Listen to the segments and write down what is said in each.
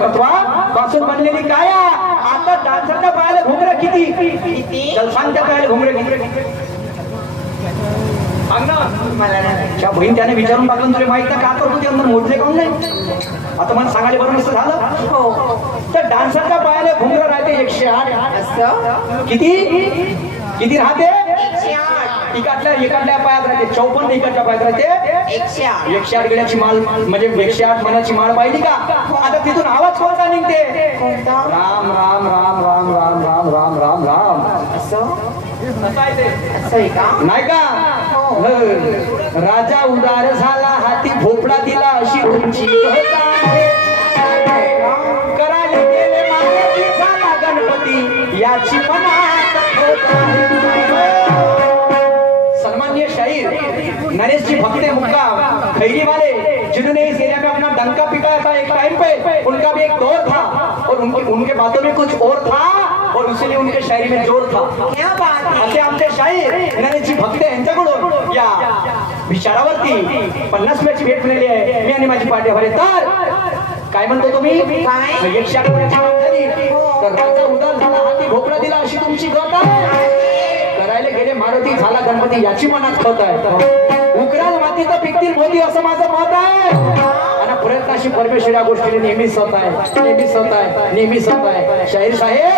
तत्वा पासून बनलेली काया. आता डान्सरच्या पायाला घुंगरं किती चल सांग त्या पायाला घुंगरं किती सांग ना मला. त्या बहीण त्याने विचारून टाकलं तुला माहित नाही का करतो ते अंदर मोडले काऊन नाही. आता मला सांगायला बरं नसतं झालं हो. तर डान्सरच्या पायाला घुंगरं राहते 108. असं किती राहते 108. इकडल्या पायात राहते 54. इकडच्या पायात राहते 108 गेल्याची माळ म्हणजे 108 मनाची माळ पाहिली का. आता तिथून आवाज कोणता निघते राम राम राम राम राम राम राम राम राम. असं नाही का. राजा उदार झाला हाती भोपळा दिला अशी उंची करायला गेले मागे झाला गणपती याची मनात. सन्माननीय शाहीर नरेश जी भक्ते मुक्काम खैरी वाले जिन्होंने इस एरिया में अपना डंका पिटाया था एक टाइम पे. उनका भी एक दौर था और उनके बातों में कुछ और था और इसलिए उनके शायरी में जोर था. क्या बात है. असे आमचे शाहीर नरेश जी भक्ते यांच्याकडून या विचारावरती 50 वेळची भेट मिळाली आहे. मी आणि माझी पार्टी भरे. तर काय म्हणतो तुम्ही 108 वेळची भेट झाली तर राजा उदार झाला हाती भोपळा दिला अशी तुमची गत आहे. करायला गेले मारुती झाला गणपती याची मनात खत आहे. उकराल माती तर पिकतील मोती असं माझं मत आहे. आणि प्रयत्नाशी परमेश्वर या गोष्टीने नेहमीच होत आहे. शाहीर साहेब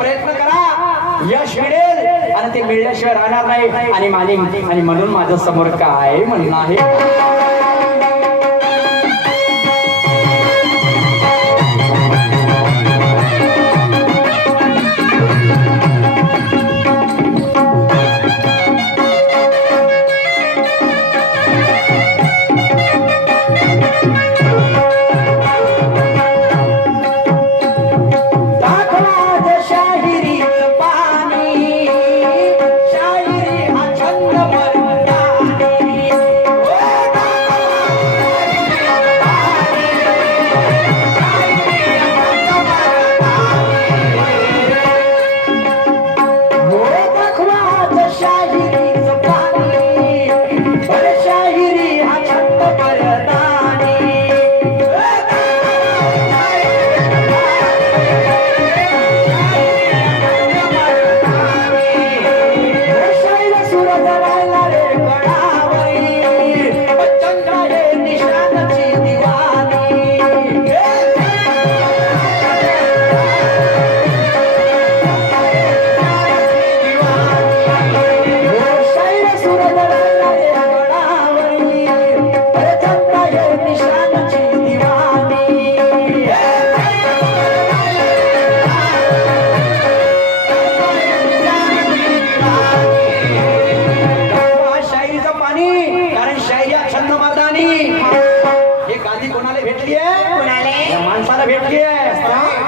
प्रयत्न करा यश मिळेल आणि ते मिळल्याशिवाय राहणार नाही. आणि म्हणून माझं समोर काय म्हणणं आहे.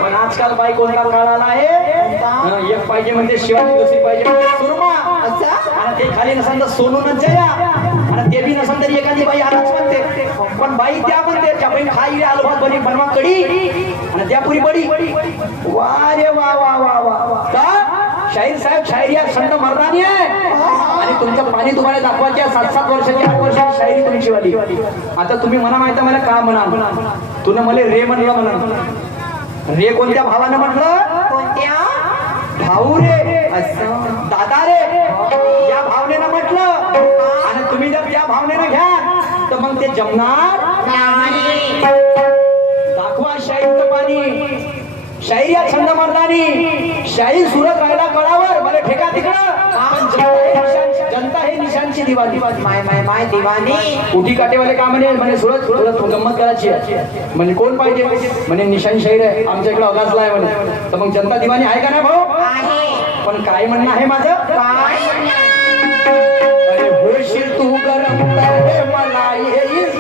पण आजकाल बाई कोणता काळ आला आहे. एक पाहिजे म्हणजे शिवाजी दुसरी पाहिजे म्हणजे सुरमा. आणि ते खाली नसेल तर सोनूनच जया आणि ते बी नसेल तरी एखादी बाई आलाच म्हणते. पण बाई त्या म्हणते त्या बाई खाई आलो भात बनी बनवा कडी आणि त्या पुरी बडी. वा रे वा वा वा वा. शाहीर साहेब शायरी या संत मर्दानी आहे. आणि तुमचं पाणी तुम्हाला दाखवायच्या 7-7 वर्षाची 8 वर्षाची शायरी तुमची वाली. आता तुम्ही म्हणा माहिती मला का म्हणा तुला मला रे म्हणलं म्हणा. रे कोणत्या भावानं म्हटलं. कोणत्या भाऊ रे दादा रे या भावनेनं म्हटलं. आणि तुम्ही जर त्या भावनेनं घ्या तर मग ते जमणार. दाखवा शाहीरचं पाणी. शाहीर या छंद मर्दानी शाहीर सुरत राहिला कळावर मला ठेका तिकडं. जनता हे निशांची दिवाणी. माय दिवाणी उठी काटेवाले का म्हणे सुरत गंमत करायची म्हणजे कोण पाहिजे म्हणे निशान शाहीर आहे आमच्या इकडे अगासला आहे म्हणे. तर मग जनता दिवाणी आहे का नाही भाऊ. पण काय म्हणणं आहे माझं. अरे होशील तू गरम तर मला येईल.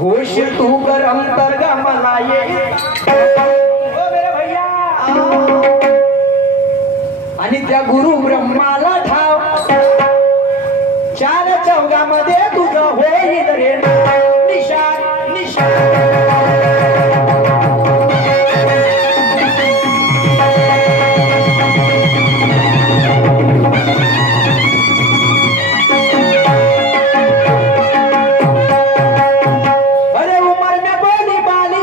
होशील तू गरम तर ग मला येईल. आणि त्या गुरु ब्रह्माला ठाव 4 चौघामध्ये तुझं होईल रे निशान निशान. अरे उमर में बोली बाली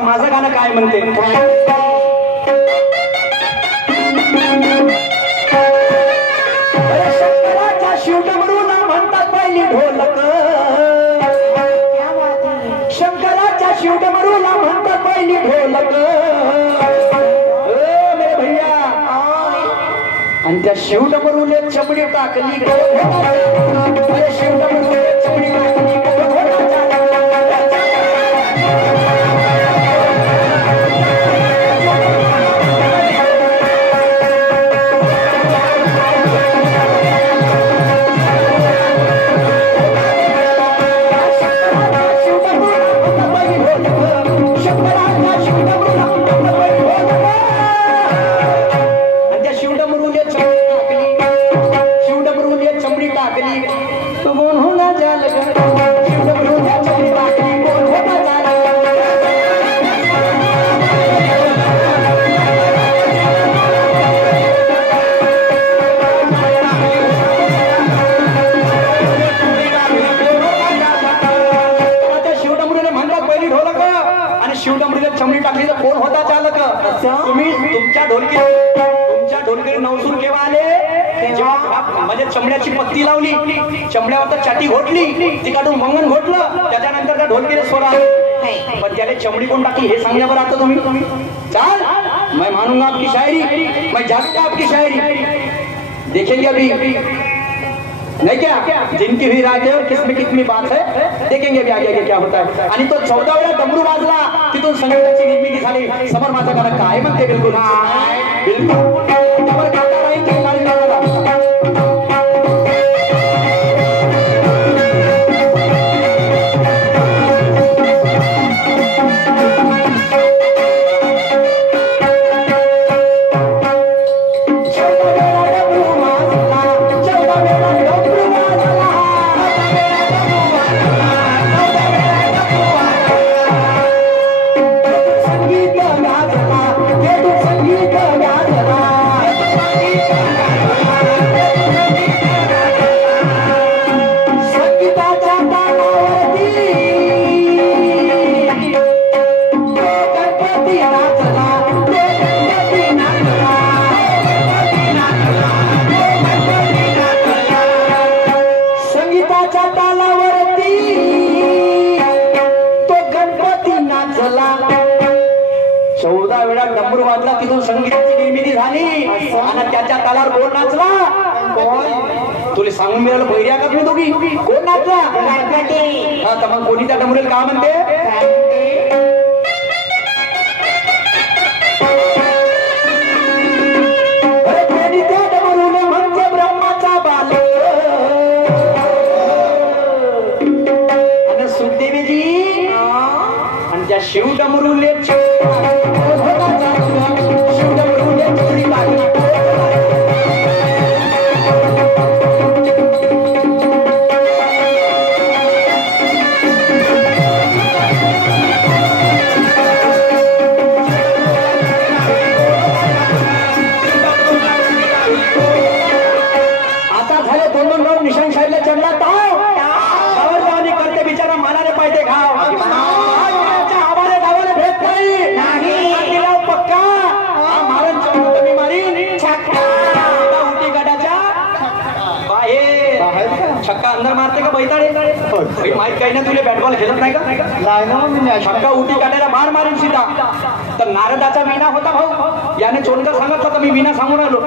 आता माझं गाणं काय म्हणते. शंकराच्या शिवडमरूला म्हणतात पहिली ढोलक. शंकराच्या शिवडमरूला म्हणतात पहिली ढोलक. मेरे भैया आणि त्या शिवडमरूले चमडी टाकली. शिवडमरूले चमडी टाकली. चमडी टाकली तर कोण होता चालक. तुम्ही तुमच्या ढोलकी नवसूर केव्हा आले. जेव्हा म्हणजे चमड्याची पत्ती लावली, चमड्यावर तर चाटी घोटली, ती काढून मंगन घोटलं, त्याच्यानंतर त्या ढोलकीने स्वर आले. पण त्याने चमडी कोण टाकली हे सांगण्यावर आता तुम्ही चाल. मैं मानूंगा आपकी शायरी, मैं जानूंगा आपकी शायरी. देखेंगे अभी नहीं क्या जिनकी हुई रात है किसमें कितनी बात है. देखेंगे भी आगे क्या होता है. आणि तो 14 वेळा डमरू वाजला, तिथून संगीताची निर्मिती झाली. समर माझा गाणं काय म्हणते. बिलकुल बिलकुल त्याच्या तालावर कोण नाचला. तुला सांगून मिळालं पहिल्या का तुम्ही दोघी कोण नाचला. तर मग कोणी त्या डमरूला का म्हणते. कोणी त्या डमरूला म्हणते ब्रह्माचा बाल. आणि सुखदेवीजी आणि त्या शिव डमरूले छक्का अंदर मारते का बैताडे. माहित काही ना तुला बॅटबॉल खेळत नाही का. छक्का उठी काढायला मार मारून सीधा. तर नारदाचा विना होता भाऊ. याने चोनकर सांगितलं तर मी विना सांगून आलो.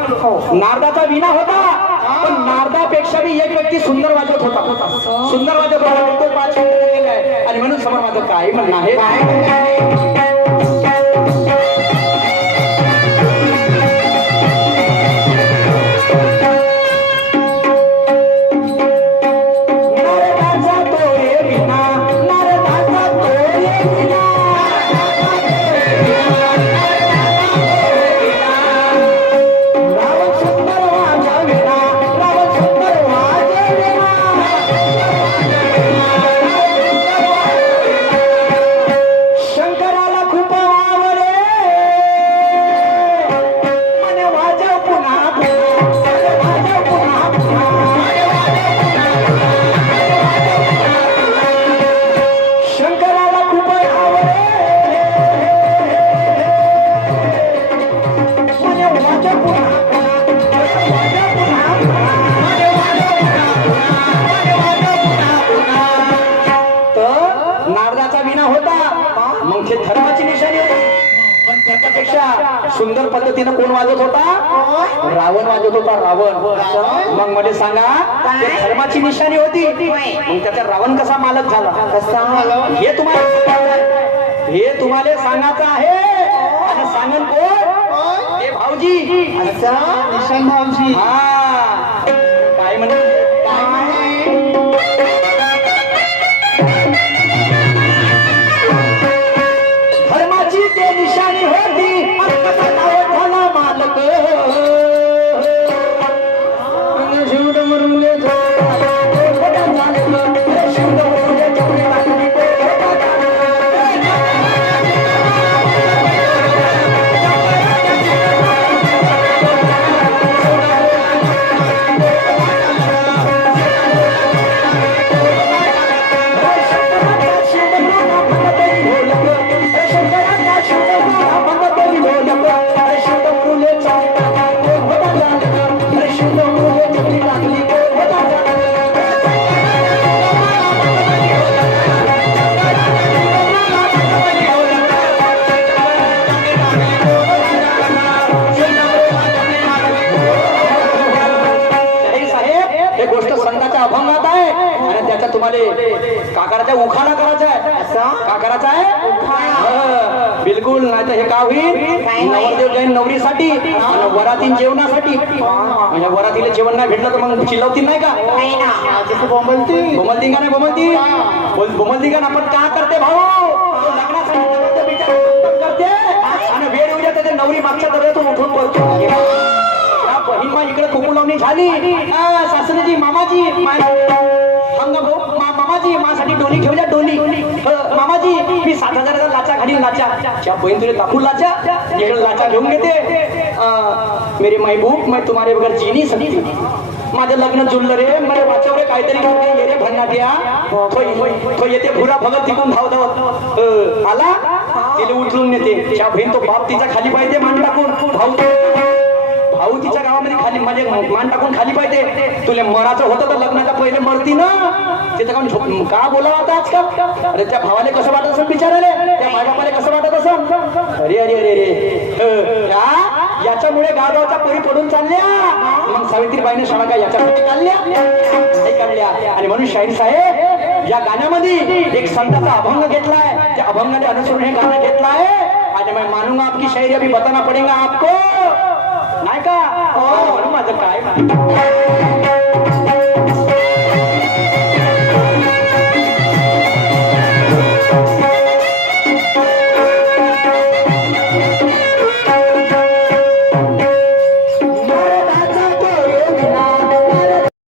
नारदाचा विना होता, पण नारदापेक्षा बी एक व्यक्ती सुंदर वाजत होता. सुंदर वाजत होता तो 5 मिनिटं गेलेला आहे. आणि म्हणून समोर माझं काय म्हणणं आहे. शंकराला त्याच्यापेक्षा सुंदर पद्धतीनं कोण वाजत होता? रावण वाजत होता, रावण. मग मला सांगा, ते धर्माची निशाणी होती, मग त्याचा रावण कसा मालक झाला? हे तुम्हाला सांगायचं आहे. आणि सांगन कोण? ते भाऊजी. निशाण भाऊजी. हा, काय म्हणे? धर्माची ते निशाणी होती, कसा नाव झाला मालक. अभंगात आहे. आणि त्याचा तुम्हाला का करायचा? उखाणा करायचा आहे. का करायचा आहे? बिलकुल. नाही तर हे का होईल? नवरदेव जाईन नवरीसाठी, वरातीन जेवणासाठी. म्हणजे वरातीला जेवण नाही भेटलं तर मग चिल्लवतील नाही का? बोमलती का नाही? बोमलती का ना? पण का करते भाऊ? लग्नासाठी करते आणि वेळ येऊ द्या, ते नवरी मागच्या दरवाजातून उठून बोलतो. बहीण मा इकडे कुकू लावणी झाली. सासरीजी, मामाजी, मामाजी माझ्यासाठी डोली घेऊन या. डोली मामाजी, मी 7,000 लाचा घालीन. लाचा बहीण तुला कापूर लाचा इकडे लाचा घेऊन घेते. मेरे महबूब, मैं तुम्हारे बगैर जी नहीं सकती. माझं लग्न जुळलं रे, मला वाचव रे, काहीतरी करते ये रे भन्नाट या. तो येते भुरा भगत तिकून धाव धावत आला, तिला उचलून नेते. त्या बहीण तो बाप तिचा खाली पाहिजे मान टाकून. भाऊ तिच्या गावामध्ये खाली म्हणजे मान टाकून खाली पाहिजे. तुला मराचं होतं तर लग्नाच्या पहिले मरती ना. तिचं काम का बोलावं आता आजकाल? अरे त्या भावाला कसं वाटत असं विचारायला, त्या मायबापाला कसं वाटत असं? अरे अरे अरे अरे, याच्यामुळे गावाच्या पोरी पडून चालल्या. मग सावित्रीबाईने शाळा काय याच्यासाठी काढल्या. आणि म्हणून शाहीर साहेब या गाण्यामध्ये एक संताचा अभंग घेतलाय. त्या अभंगाने अनुसरून हे गाणं घेतलाय. आणि मैं मानूंगा आपकी शायरी अभी बताना पडेगा आपको. नाही का? माझं काय